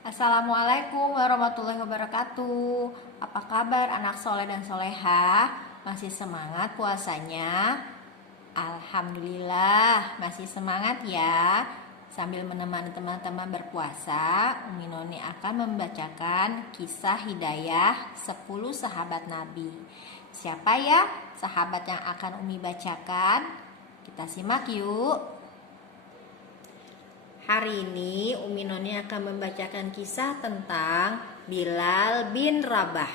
Assalamualaikum warahmatullahi wabarakatuh. Apa kabar anak soleh dan soleha? Masih semangat puasanya? Alhamdulillah masih semangat ya. Sambil menemani teman-teman berpuasa, Umi Noni akan membacakan kisah hidayah 10 sahabat Nabi. Siapa ya sahabat yang akan Umi bacakan? Kita simak yuk. Hari ini Umi Noni akan membacakan kisah tentang Bilal bin Rabah.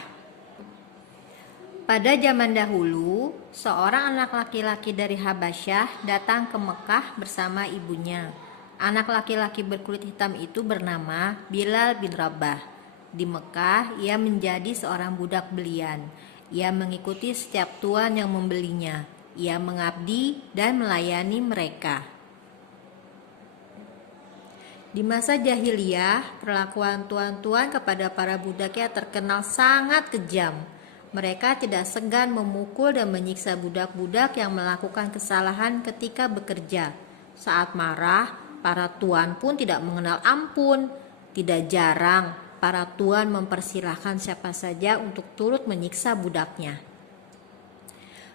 Pada zaman dahulu, seorang anak laki-laki dari Habasyah datang ke Mekah bersama ibunya. Anak laki-laki berkulit hitam itu bernama Bilal bin Rabah. Di Mekah, ia menjadi seorang budak belian. Ia mengikuti setiap tuan yang membelinya. Ia mengabdi dan melayani mereka. Di masa jahiliyah, perlakuan tuan-tuan kepada para budaknya terkenal sangat kejam. Mereka tidak segan memukul dan menyiksa budak-budak yang melakukan kesalahan ketika bekerja. Saat marah, para tuan pun tidak mengenal ampun. Tidak jarang, para tuan mempersilahkan siapa saja untuk turut menyiksa budaknya.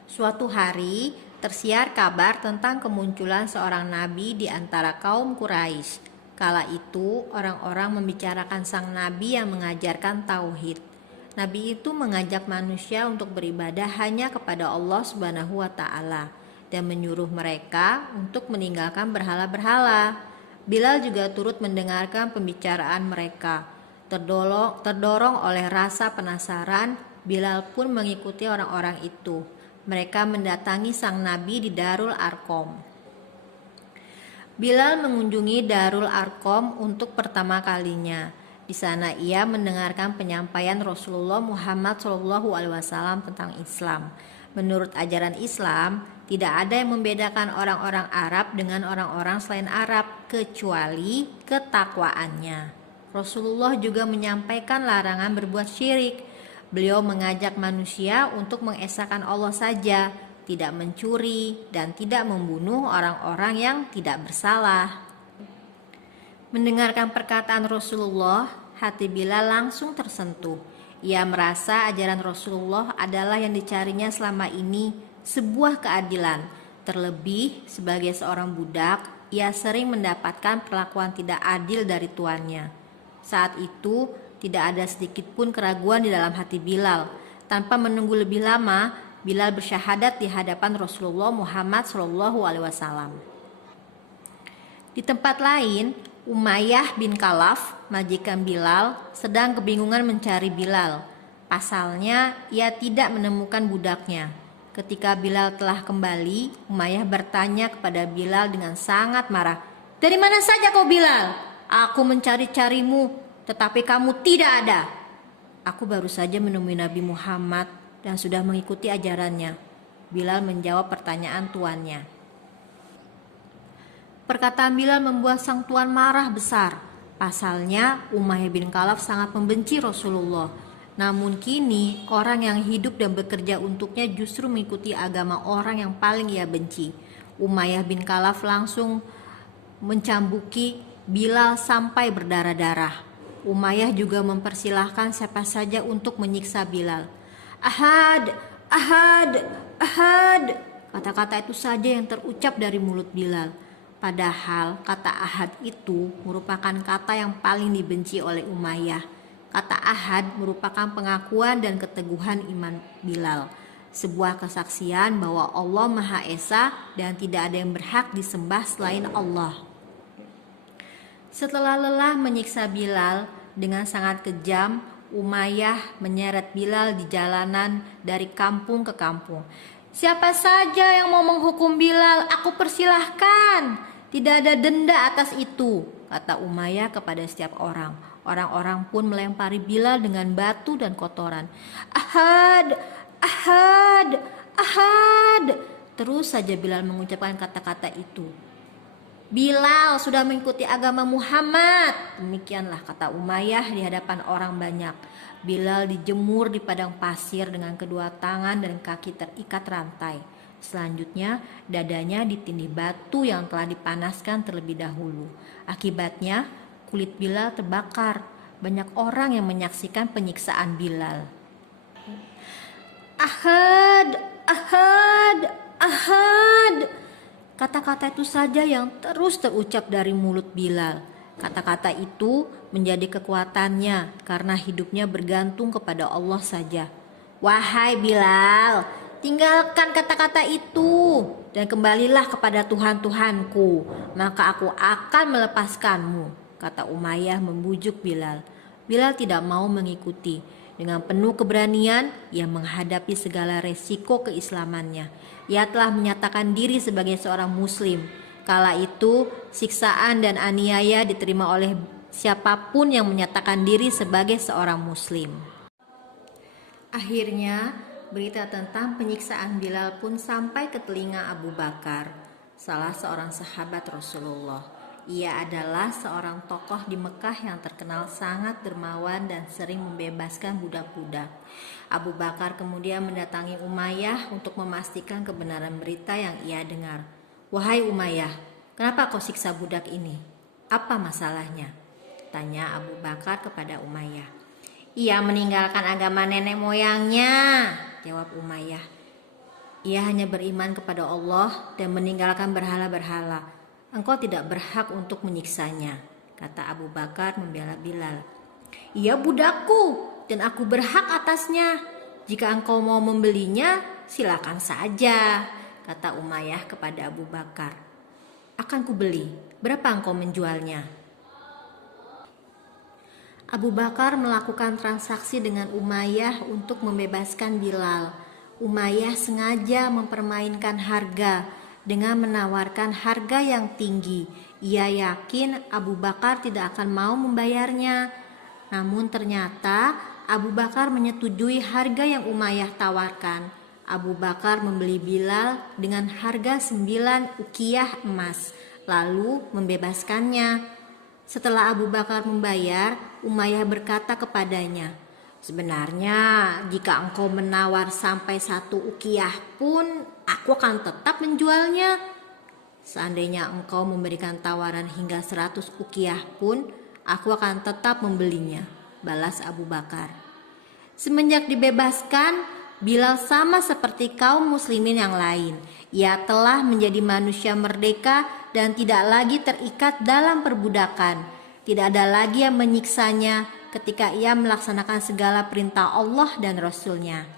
Suatu hari, tersiar kabar tentang kemunculan seorang nabi di antara kaum Quraisy. Kala itu, orang-orang membicarakan sang nabi yang mengajarkan tauhid. Nabi itu mengajak manusia untuk beribadah hanya kepada Allah Subhanahu wa taala dan menyuruh mereka untuk meninggalkan berhala-berhala. Bilal juga turut mendengarkan pembicaraan mereka. Terdorong oleh rasa penasaran, Bilal pun mengikuti orang-orang itu. Mereka mendatangi sang nabi di Darul Arqam. Bilal mengunjungi Darul Arqam untuk pertama kalinya. Di sana ia mendengarkan penyampaian Rasulullah Muhammad SAW tentang Islam. Menurut ajaran Islam, tidak ada yang membedakan orang-orang Arab dengan orang-orang selain Arab kecuali ketakwaannya. Rasulullah juga menyampaikan larangan berbuat syirik. Beliau mengajak manusia untuk mengesahkan Allah saja, tidak mencuri, dan tidak membunuh orang-orang yang tidak bersalah. Mendengarkan perkataan Rasulullah, hati Bilal langsung tersentuh. Ia merasa ajaran Rasulullah adalah yang dicarinya selama ini, sebuah keadilan. Terlebih, sebagai seorang budak, ia sering mendapatkan perlakuan tidak adil dari tuannya. Saat itu, tidak ada sedikit pun keraguan di dalam hati Bilal. Tanpa menunggu lebih lama, Bilal bersyahadat di hadapan Rasulullah Muhammad SAW. Di tempat lain, Umayyah bin Khalaf, majikan Bilal, sedang kebingungan mencari Bilal. Pasalnya, ia tidak menemukan budaknya. Ketika Bilal telah kembali, Umayyah bertanya kepada Bilal dengan sangat marah. "Dari mana saja kau, Bilal? Aku mencari-carimu, tetapi kamu tidak ada." "Aku baru saja menemui Nabi Muhammad dan sudah mengikuti ajarannya," Bilal menjawab pertanyaan tuannya. Perkataan Bilal membuat sang tuan marah besar. Pasalnya, Umayyah bin Khalaf sangat membenci Rasulullah. Namun kini, orang yang hidup dan bekerja untuknya justru mengikuti agama orang yang paling ia benci. Umayyah bin Khalaf langsung mencambuki Bilal sampai berdarah-darah. Umayyah juga mempersilahkan siapa saja untuk menyiksa Bilal. "Ahad, ahad, ahad." Kata-kata itu saja yang terucap dari mulut Bilal. Padahal kata ahad itu merupakan kata yang paling dibenci oleh Umayyah. Kata ahad merupakan pengakuan dan keteguhan iman Bilal. Sebuah kesaksian bahwa Allah Maha Esa dan tidak ada yang berhak disembah selain Allah. Setelah lelah menyiksa Bilal dengan sangat kejam, Umayyah menyeret Bilal di jalanan dari kampung ke kampung. "Siapa saja yang mau menghukum Bilal, aku persilahkan. Tidak ada denda atas itu," kata Umayyah kepada setiap orang. Orang-orang pun melempari Bilal dengan batu dan kotoran. "Ahad, ahad, ahad." Terus saja Bilal mengucapkan kata-kata itu. "Bilal sudah mengikuti agama Muhammad." Demikianlah kata Umayyah di hadapan orang banyak. Bilal dijemur di padang pasir dengan kedua tangan dan kaki terikat rantai. Selanjutnya, dadanya ditindih batu yang telah dipanaskan terlebih dahulu. Akibatnya, kulit Bilal terbakar. banyak orang yang menyaksikan penyiksaan Bilal. Ahad, ahad, ahad. Kata-kata itu saja yang terus terucap dari mulut Bilal. Kata-kata itu menjadi kekuatannya karena hidupnya bergantung kepada Allah saja. Wahai Bilal, tinggalkan kata-kata itu dan kembalilah kepada Tuhan-Tuhanku, maka aku akan melepaskanmu, kata Umayyah membujuk Bilal. Bilal tidak mau mengikuti. Dengan penuh keberanian, ia menghadapi segala resiko keislamannya. Ia telah menyatakan diri sebagai seorang muslim. Kala itu, siksaan dan aniaya diterima oleh siapapun yang menyatakan diri sebagai seorang muslim. Akhirnya, berita tentang penyiksaan Bilal pun sampai ke telinga Abu Bakar, salah seorang sahabat Rasulullah. Ia adalah seorang tokoh di Mekah yang terkenal sangat dermawan dan sering membebaskan budak-budak. Abu Bakar kemudian mendatangi Umayyah untuk memastikan kebenaran berita yang ia dengar. Wahai Umayyah, kenapa kau siksa budak ini? Apa masalahnya? Tanya Abu Bakar kepada Umayyah. Ia meninggalkan agama nenek moyangnya, jawab Umayyah. Ia hanya beriman kepada Allah dan meninggalkan berhala-berhala. Engkau tidak berhak untuk menyiksanya, kata Abu Bakar membela Bilal. Ia budakku dan aku berhak atasnya. Jika engkau mau membelinya, silakan saja, kata Umayyah kepada Abu Bakar. Akan kubeli, berapa engkau menjualnya? Abu Bakar melakukan transaksi dengan Umayyah untuk membebaskan Bilal. Umayyah sengaja mempermainkan harga dengan menawarkan harga yang tinggi. Ia yakin Abu Bakar tidak akan mau membayarnya. Namun ternyata Abu Bakar menyetujui harga yang Umayyah tawarkan. Abu Bakar membeli Bilal dengan harga 9 ukiyah emas, lalu membebaskannya. Setelah Abu Bakar membayar, Umayyah berkata kepadanya, sebenarnya jika engkau menawar sampai 1 ukiyah pun, aku akan tetap menjualnya. Seandainya engkau memberikan tawaran hingga 100 ukiyah pun, aku akan tetap membelinya, balas Abu Bakar. Semenjak dibebaskan, Bilal sama seperti kaum muslimin yang lain. Ia telah menjadi manusia merdeka dan tidak lagi terikat dalam perbudakan. Tidak ada lagi yang menyiksanya ketika ia melaksanakan segala perintah Allah dan Rasul-Nya.